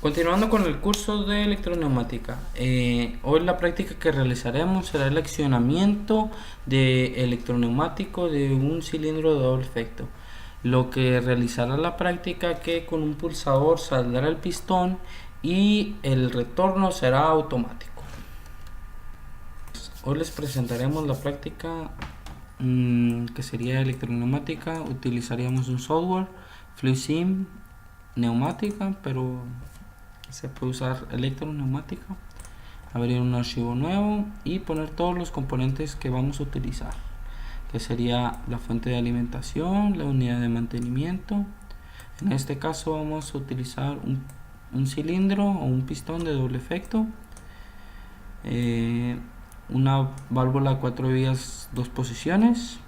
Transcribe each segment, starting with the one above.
Continuando con el curso de electroneumática, hoy la práctica que realizaremos será el accionamiento de electroneumático de un cilindro de doble efecto. Lo que realizará la práctica que con un pulsador saldrá el pistón y el retorno será automático. Hoy les presentaremos la práctica que sería electroneumática. Utilizaríamos un software, FluidSim neumática, pero se puede usar electroneumática. Abrir un archivo nuevo y poner todos los componentes que vamos a utilizar, que sería la fuente de alimentación, la unidad de mantenimiento. En este caso vamos a utilizar un cilindro o un pistón de doble efecto, una válvula 4 vías 2 posiciones,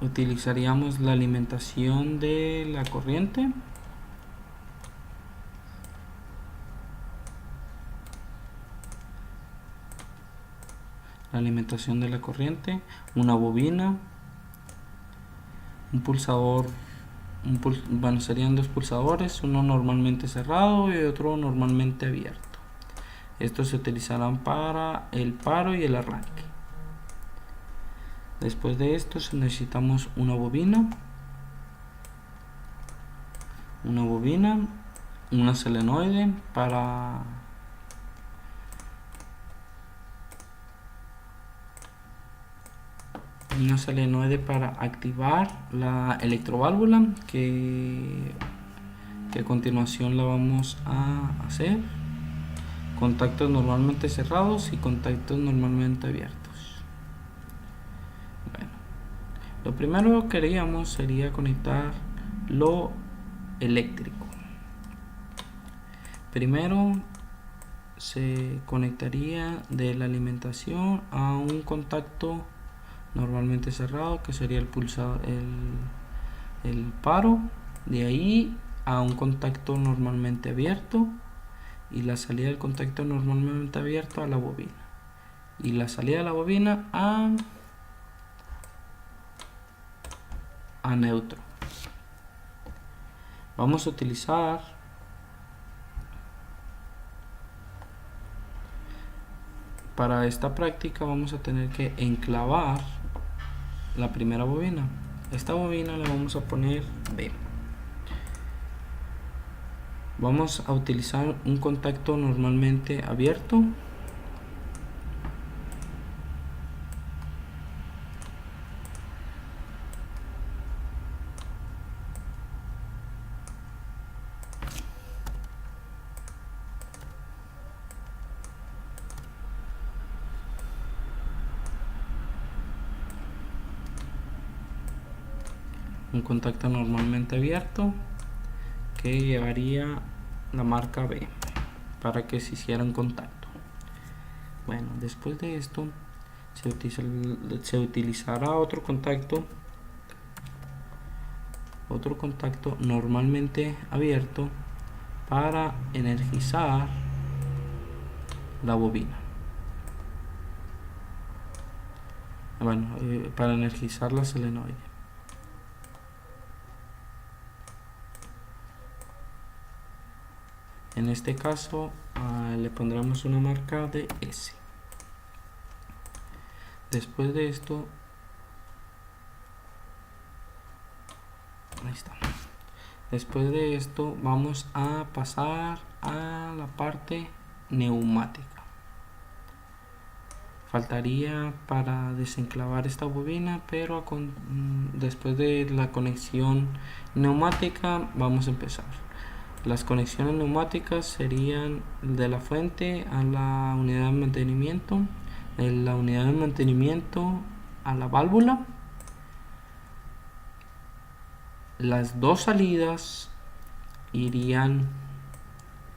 utilizaríamos la alimentación de la corriente, una bobina, un pulsador, bueno, serían dos pulsadores, uno normalmente cerrado y otro normalmente abierto. Estos se utilizarán para el paro y el arranque. Después de esto necesitamos una bobina, una solenoide para activar la electroválvula que a continuación la vamos a hacer. Contactos normalmente cerrados y contactos normalmente abiertos. Bueno, lo primero que haríamos sería conectar lo eléctrico. Primero se conectaría de la alimentación a un contacto normalmente cerrado, que sería el pulsador, el paro. De ahí a un contacto normalmente abierto, y la salida del contacto normalmente abierto a la bobina, y la salida de la bobina a neutro. Vamos a utilizar para esta práctica, vamos a tener que enclavar la primera bobina. Esta bobina le vamos a poner B. Vamos a utilizar un contacto normalmente abierto, que llevaría la marca B para que se hiciera un contacto. Bueno, después de esto se utilizará otro contacto normalmente abierto para energizar la bobina. Bueno, para energizar la solenoide. En este caso le pondremos una marca de S. Después de esto, ahí está. Después de esto vamos a pasar a la parte neumática. Faltaría para desenclavar esta bobina, pero después de la conexión neumática vamos a empezar. Las conexiones neumáticas serían de la fuente a la unidad de mantenimiento, de la unidad de mantenimiento a la válvula. Las dos salidas irían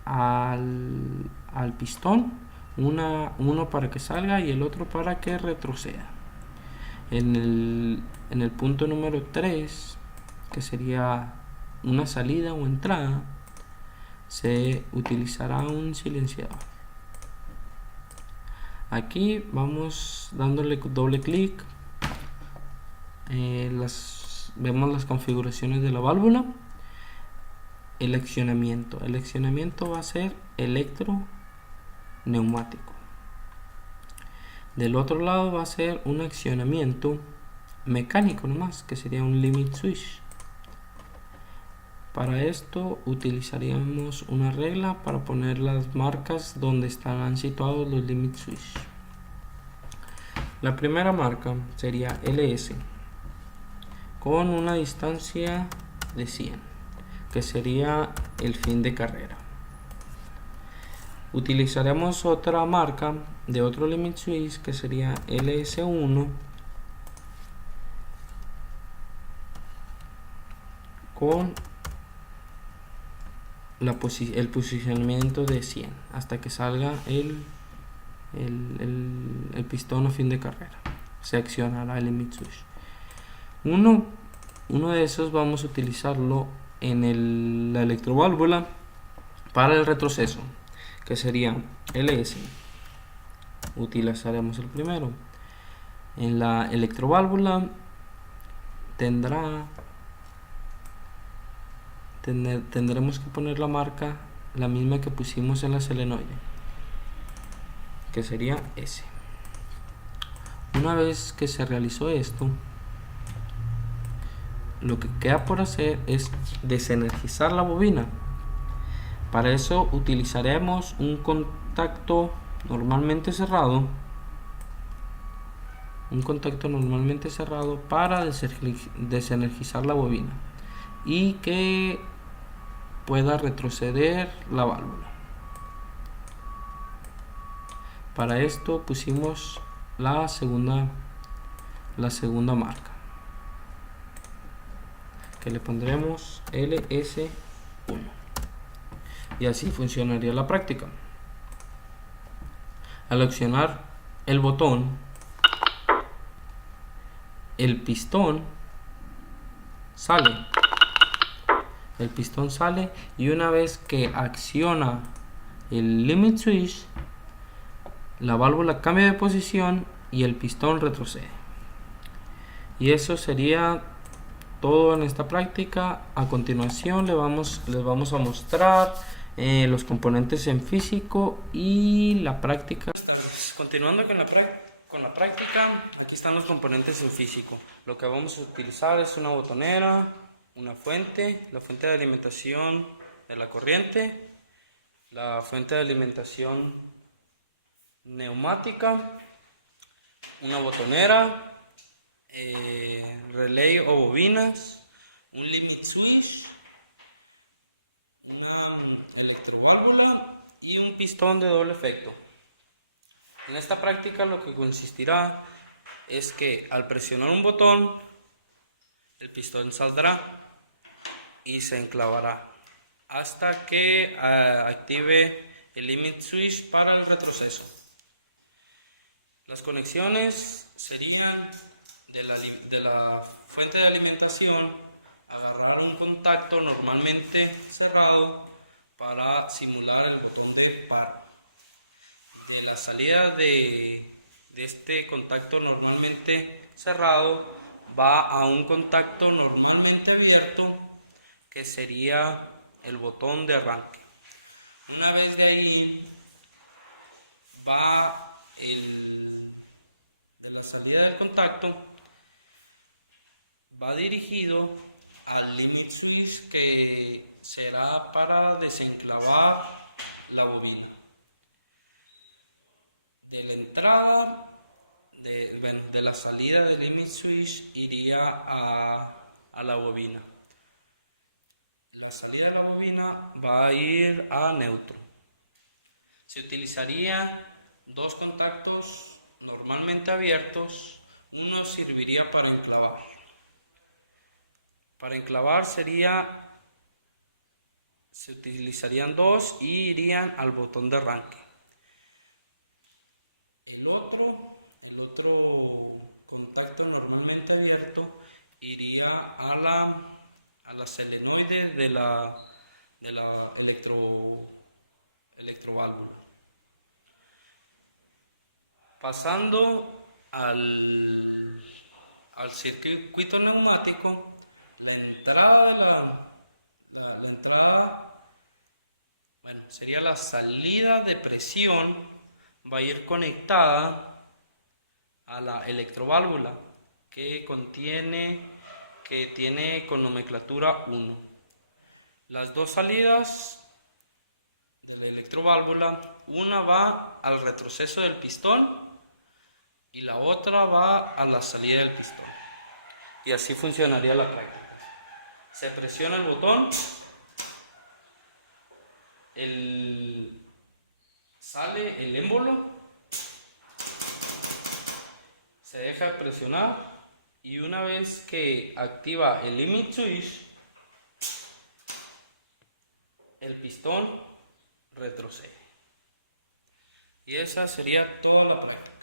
al pistón, uno para que salga y el otro para que retroceda. En el punto número 3, que sería una salida o entrada, se utilizará un silenciador. Aquí vamos dándole doble clic. vemos las configuraciones de la válvula. El accionamiento va a ser electroneumático. Del otro lado va a ser un accionamiento mecánico nomás, que sería un limit switch. Para esto utilizaríamos una regla para poner las marcas donde estarán situados los limit switch. La primera marca sería LS con una distancia de 100, que sería el fin de carrera. Utilizaremos otra marca de otro limit switch que sería LS1 con el posicionamiento de 100 hasta que salga el pistón a fin de carrera. Se accionará el limit switch. Uno de esos vamos a utilizarlo en la electroválvula para el retroceso, que sería LS. Utilizaremos el primero. En la electroválvula tendremos que poner la marca la misma que pusimos en la solenoide, que sería S. Una vez que se realizó esto, lo que queda por hacer es desenergizar la bobina. Para eso utilizaremos un contacto normalmente cerrado, para desenergizar la bobina y que pueda retroceder la válvula. Para esto pusimos la segunda marca, que le pondremos LS1, y así funcionaría la práctica. Al accionar el botón, el pistón sale. Y una vez que acciona el limit switch, la válvula cambia de posición y el pistón retrocede. Y eso sería todo en esta práctica. A continuación les vamos a mostrar los componentes en físico y la práctica. Continuando con la práctica, aquí están los componentes en físico. Lo que vamos a utilizar es una botonera, una fuente, la fuente de alimentación de la corriente, la fuente de alimentación neumática, una botonera, relay o bobinas, un limit switch, una electroválvula y un pistón de doble efecto. En esta práctica lo que consistirá es que al presionar un botón, el pistón saldrá y se enclavará hasta que active el limit switch para el retroceso. Las conexiones serían de la fuente de alimentación, agarrar un contacto normalmente cerrado para simular el botón de paro. De la salida de este contacto normalmente cerrado va a un contacto normalmente abierto, que sería el botón de arranque. Una vez de ahí va de la salida del contacto, va dirigido al limit switch, que será para desenclavar la bobina. De la entrada, de la salida del limit switch iría a la bobina. La salida de la bobina va a ir a neutro. Se utilizaría dos contactos normalmente abiertos. Uno serviría para enclavar. Para enclavar se utilizarían dos y irían al botón de arranque. El otro contacto normalmente abierto iría a la solenoide de la electroválvula. Pasando al circuito neumático, La entrada la entrada, bueno, sería la salida de presión, va a ir conectada a la electroválvula que tiene con nomenclatura 1. Las dos salidas de la electroválvula, una va al retroceso del pistón y la otra va a la salida del pistón. Y así funcionaría la práctica. Se presiona el botón, sale el émbolo, se deja presionar y una vez que activa el limit switch, el pistón retrocede. Y esa sería toda la práctica.